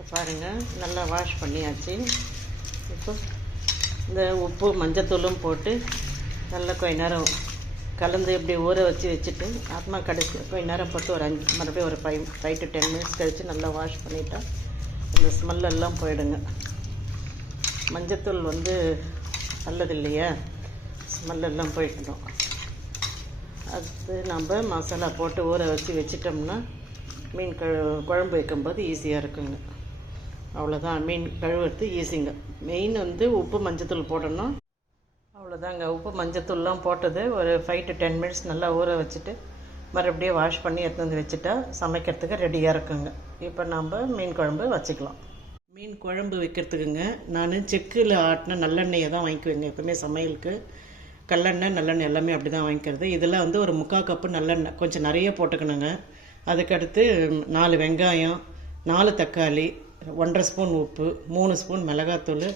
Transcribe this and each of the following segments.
இப்போ பாருங்கள், நல்லா வாஷ் பண்ணியாச்சு. இப்போ இந்த உப்பு மஞ்சத்தூளும் போட்டு நல்லா கொஞ்ச நேரம் கலந்து இப்படி ஊற வச்சுட்டு அப்புறமா கடைசி கொஞ்ச நேரம் போட்டு ஒரு மறுபடியும் ஒரு 5 to 10 minutes கழித்து நல்லா வாஷ் பண்ணிட்டா அந்த ஸ்மெல்லெல்லாம் போயிடுங்க. மஞ்சத்தூள் நல்லது இல்லையா, ஸ்மெல்லெல்லாம் போயிட்டணும். அது நம்ம மசாலா போட்டு ஊற வச்சிட்டோம்னா மீன் குழம்பு வைக்கும்போது ஈஸியாக இருக்குங்க. அவ்வளோதான், மீன் கழுவுறது ஈஸிங்க. மெயின் உப்பு மஞ்சத்தூள் போடணும், அவ்வளோதாங்க. உப்பு மஞ்சத்தூள்லாம் போட்டது ஒரு 5 to 10 minutes நல்லா ஊற வச்சுட்டு மறுபடியும் வாஷ் பண்ணி எடுத்து வந்து வச்சுட்டா சமைக்கிறதுக்கு ரெடியாக இருக்குங்க. இப்போ நம்ம மீன் குழம்பு வச்சுக்கலாம். மீன் குழம்பு வைக்கிறதுக்குங்க நான் செக்கில் ஆட்டின நல்லெண்ணெயை தான் வாங்கிக்குவேங்க. எப்போவுமே சமையலுக்கு கல்லெண்ணெய் நல்லெண்ணெய் எல்லாமே அப்படி தான் வாங்கிக்கிறது. இதில் ஒரு 3/4 கப்பு நல்லெண்ணெய் கொஞ்சம் நிறைய போட்டுக்கணுங்க. அதுக்கடுத்து 4 வெங்காயம், 4 தக்காளி, 1.5 ஸ்பூன் உப்பு, 3 ஸ்பூன் மிளகாத்தூள்,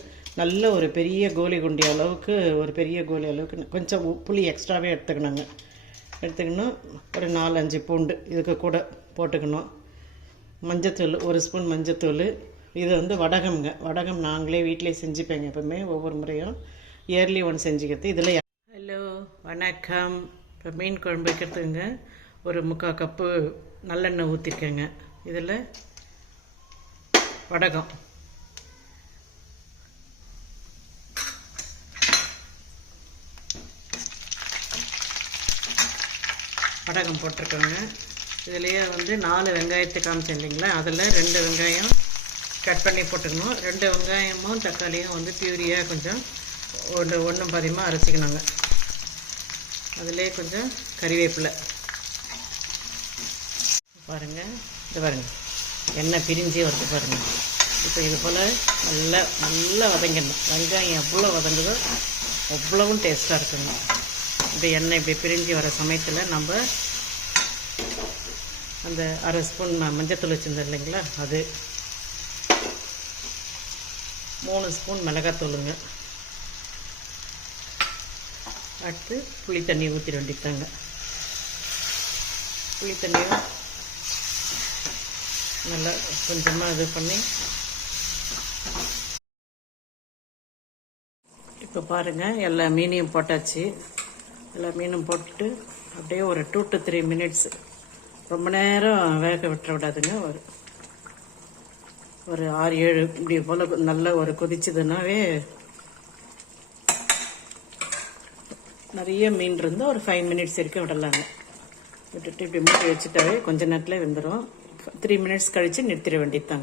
நல்ல ஒரு பெரிய கோலி குண்டி அளவுக்கு கொஞ்சம் புளி எக்ஸ்ட்ராவே எடுத்துக்கணுங்க. எடுத்துக்கணும். ஒரு 4-5 பூண்டு இதுக்கு கூட போட்டுக்கணும். மஞ்சத்தூள் 1 ஸ்பூன் மஞ்சத்தூள். இது வடகம்ங்க. வடகம் நாங்களே வீட்டிலே செஞ்சுப்பேங்க. எப்போவுமே ஒவ்வொரு முறையும் இயர்லி ஒன் செஞ்சுக்கிறது. இதில் ஹலோ வணக்கம். இப்போ மீன் குழம்பு வைக்கிறதுங்க ஒரு 3/4 கப்பு நல்லெண்ணெய் ஊற்றிருக்கேங்க. இதில் வடகம், வடகம் போட்டிருக்கோங்க. இதுலேயே 4 வெங்காயத்தை காமிச்சேன் இல்லைங்களா, அதில் 2 வெங்காயம் கட் பண்ணி போட்டுக்கணும். 2 வெங்காயமும் தக்காளியும் பியூரியாக கொஞ்சம் ஒன்றும் பாதியமாக அரைச்சிக்கணுங்க. அதிலே கொஞ்சம் கறிவேப்பிலை பாருங்கள். இது பாருங்கள், எண்ணெய் பிரிஞ்சே வருது பாருங்கள். இப்போ இது போல் நல்லா வதங்கிடணும். வெங்காயம் எவ்வளோ வதங்குதோ அவ்வளவும் டேஸ்ட்டாக இருக்குங்க. இந்த எண்ணெய் இப்படி பிரிஞ்சு வர சமயத்தில் நம்ம அந்த 1/2 ஸ்பூன் மஞ்சத்தூள் வச்சுருந்தோம் இல்லைங்களா, அது 3 ஸ்பூன் மிளகாத்தூளுங்க. அடுத்து புளி தண்ணி ஊற்றிட வேண்டியதாங்க. புளி தண்ணியும் நல்லா கொஞ்சமாக இது பண்ணி இப்போ பாருங்கள், எல்லா மீனையும் போட்டாச்சு. எல்லா மீனும் போட்டுட்டு அப்படியே ஒரு 2 to 3 minutes, ரொம்ப நேரம் வேக விட்டுற விடாதுங்க. ஒரு 6-7 இப்படி போல் நல்லா ஒரு கொதிச்சதுன்னாவே நிறைய மீன் இருந்தால் ஒரு 5 minutes வரைக்கும் விடலாங்க. விட்டுட்டு இப்படி மூடி வச்சுட்டாவே கொஞ்ச நேரத்தில் வெந்துடும். 3 minutes கழித்து நிறுத்திட வேண்டியதுதாங்க.